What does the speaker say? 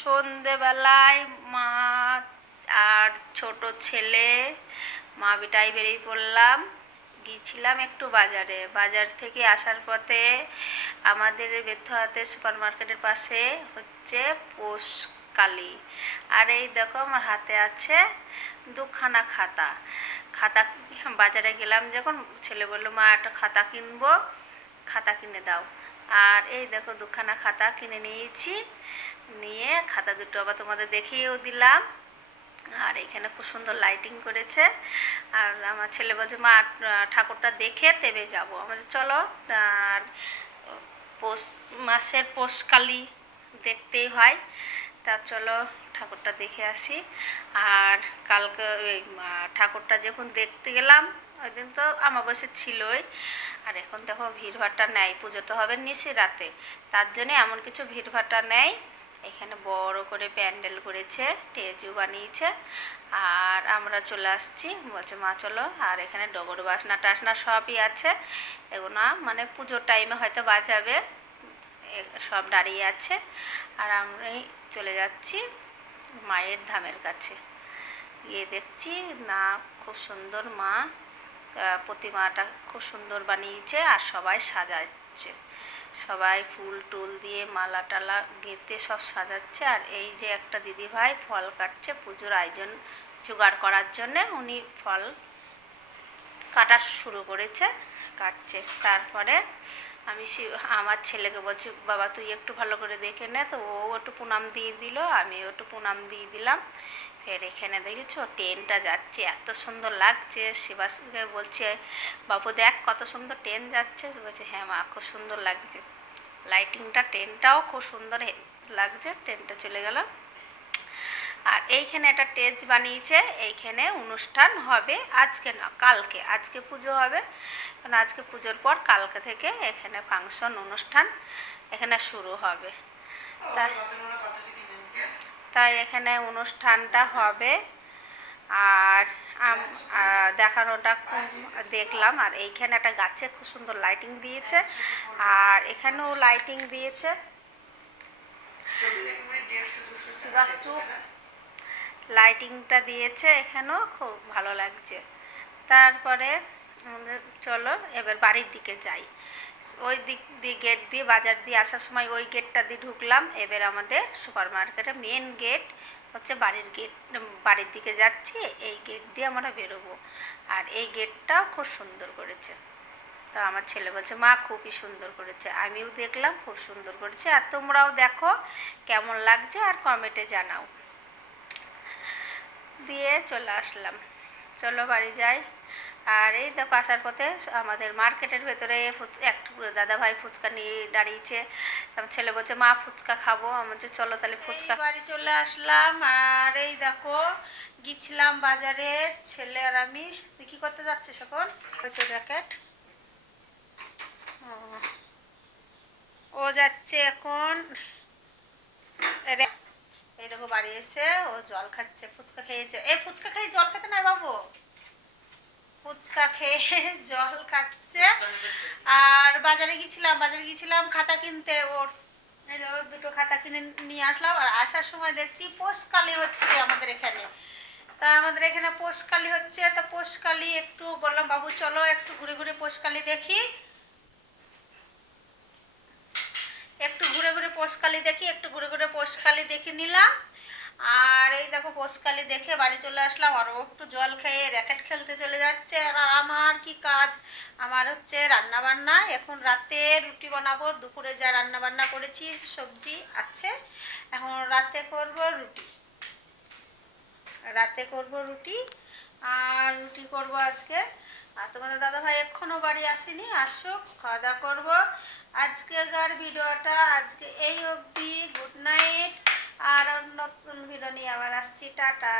সন্ধেবেলায় মা আর ছোট ছেলে মা বেটাই বেরিয়ে পড়লাম। গিয়েছিলাম একটু বাজারে। বাজার থেকে আসার পথে আমাদের বেথুয়াতে সুপার মার্কেটের পাশে হচ্ছে পোষকালী। আর এই দেখো আমার হাতে আছে দুখানা খাতা। খাতা বাজারে গেলাম যখন, ছেলে বললো মা একটা খাতা কিনবো, খাতা কিনে দাও। আর এই দেখো দুখানা খাতা কিনে নিয়েছি। নিয়ে খাতা দুটো আবার তোমাদের দেখিয়েও দিলাম। আর এখানে খুব সুন্দর লাইটিং করেছে। আর আমার ছেলে বলছে মা ঠাকুরটা দেখে তেবে যাবো। আমাদের চলো। আর পৌষ মাসের পোষকালী দেখতেই হয়, তা চলো ঠাকুরটা দেখে আসি। আর কালকে ওই ঠাকুরটা যখন দেখতে গেলাম ওই দিন তো অমাবস্যা ছিলই। আর এখন দেখো ভিড়ভাট্টা নেই, পুজো তো হবে নিশি রাতে, তার জন্যে এমন কিছু ভিড়ভাট্টা নেই। এখানে বড় করে প্যান্ডেল করেছে, স্টেজও বানিয়েছে। আর আমরা চলে আসছি, বলছে মা চলো। আর এখানে ডগর বাসনা টাসনা সবই আছে, এগুলো মানে পুজোর টাইমে হয়তো বাজাবে, সব দাঁড়িয়ে আছে। আর আমরাই চলে যাচ্ছি মায়ের ধামের কাছে। গিয়ে দেখছি না খুব সুন্দর মা, প্রতিমাটা খুব সুন্দর বানিয়েছে। আর সবাই সাজাচ্ছে, সবাই ফুল টুল দিয়ে মালা টালা গেঁথে সব সাজাচ্ছে। আর এই যে একটা দিদিভাই ফল কাটছে পুজোর আয়োজন জোগাড় করার জন্যে, উনি ফল কাটা শুরু করেছে, কাটছে। তারপরে আমি আমার ছেলেকে বলছি বাবা তুই একটু ভালো করে দেখে নে, তো ও একটু প্রণাম দিয়ে দিল, আমিও একটু প্রণাম দিয়ে দিলাম। ফের এখানে দেখেছো ট্রেনটা যাচ্ছে, এত সুন্দর লাগছে। শিবাসকে বলছে বাবু দেখ কত সুন্দর ট্রেন যাচ্ছে, বলছে হ্যাঁ মা খুব সুন্দর লাগছে লাইটিংটা, ট্রেনটাও খুব সুন্দর লাগছে। ট্রেনটা চলে গেল। আর এইখানে একটা স্টেজ বানিয়েছে, এইখানে অনুষ্ঠান হবে আজকে না কালকে। আজকে পুজো হবে, কারণ আজকে পুজোর পর কালকে থেকে এখানে ফাংশন অনুষ্ঠান এখানে শুরু হবে। তাই এখানে অনুষ্ঠানটা হবে। আর দেখানোটা দেখলাম। আর এইখানে একটা গাছে খুব সুন্দর লাইটিং দিয়েছে, আর এখানেও লাইটিং দিয়েছে। লাইটিংটা দিয়েছে এখানেও, খুব ভালো লাগছে। তারপরে চলো এবার বাড়ির দিকে যাই। ওই দিক দিয়ে গেট দিয়ে বাজার দিয়ে আসার সময় ওই গেটটা দিয়ে ঢুকলাম। এবার আমাদের সুপার মার্কেটের মেন গেট হচ্ছে বাড়ির গেট, বাড়ির দিকে যাচ্ছি, এই গেট দিয়ে আমরা বেরোবো। আর এই গেটটাও খুব সুন্দর করেছে। তো আমার ছেলে বলছে মা খুবই সুন্দর করেছে, আমিও দেখলাম খুব সুন্দর করেছে। আর তোমরাও দেখো কেমন লাগছে আর কমেন্টে জানাও। দিয়ে চলে আসলাম, চলো বাড়ি যাই। আর এই দেখো আসার পথে আমাদের মার্কেটের ভেতরে একটু দাদাভাই ফুচকা নিয়ে দাঁড়িয়েছে। তারপর ছেলে বলছে মা ফুচকা খাবো, আমার যে চলো তাহলে ফুচকা। বাড়ি চলে আসলাম। আর এই দেখো গিয়েছিলাম বাজারে ছেলে আর আমি। তুই কি করতে যাচ্ছিস এখন? হয়তো জ্যাকেট ও যাচ্ছে এখন। এই দেখো বাড়ি এসে ও জল খাচ্ছে, ফুচকা খেয়েছে। এই ফুচকা খেয়ে জল খেতে নাই বাবু, ফুচকা খেয়ে জল খাচ্ছে। আর বাজারে গেছিলাম খাতা কিনতে, ওর দুটো খাতা কিনে নিয়ে আসলাম। আর আসার সময় দেখছি পোষকালী হচ্ছে আমাদের এখানে। তা আমাদের এখানে পোষকালী হচ্ছে, তা পোষকালী একটু বললাম বাবু চলো একটু ঘুরে ঘুরে পোষকালী দেখি, একটু ঘুরে ঘুরে পোষকালী দেখে নিলাম। আর এই দেখো পোষকালী দেখে বাড়ি চলে আসলাম। আর একটু জল খেয়ে র্যাকেট খেলতে চলে যাচ্ছে। আর আমার কি কাজ, আমার হচ্ছে রান্না বান্না। এখন রাতে রুটি বানাবো, দুপুরে যা রান্না বান্না করেছি সবজি আছে, এখন রাতে করব রুটি। আর রুটি করব আজকে। আর তোমাদের দাদাভাই এখনও বাড়ি আসেনি, আসুক খাওয়া দাওয়া করবো। আজকের ভিডিওটা আজকে এই অবধি। Good night. আর নতুন ভিডিও নিয়ে আবার আসছি, টাটা।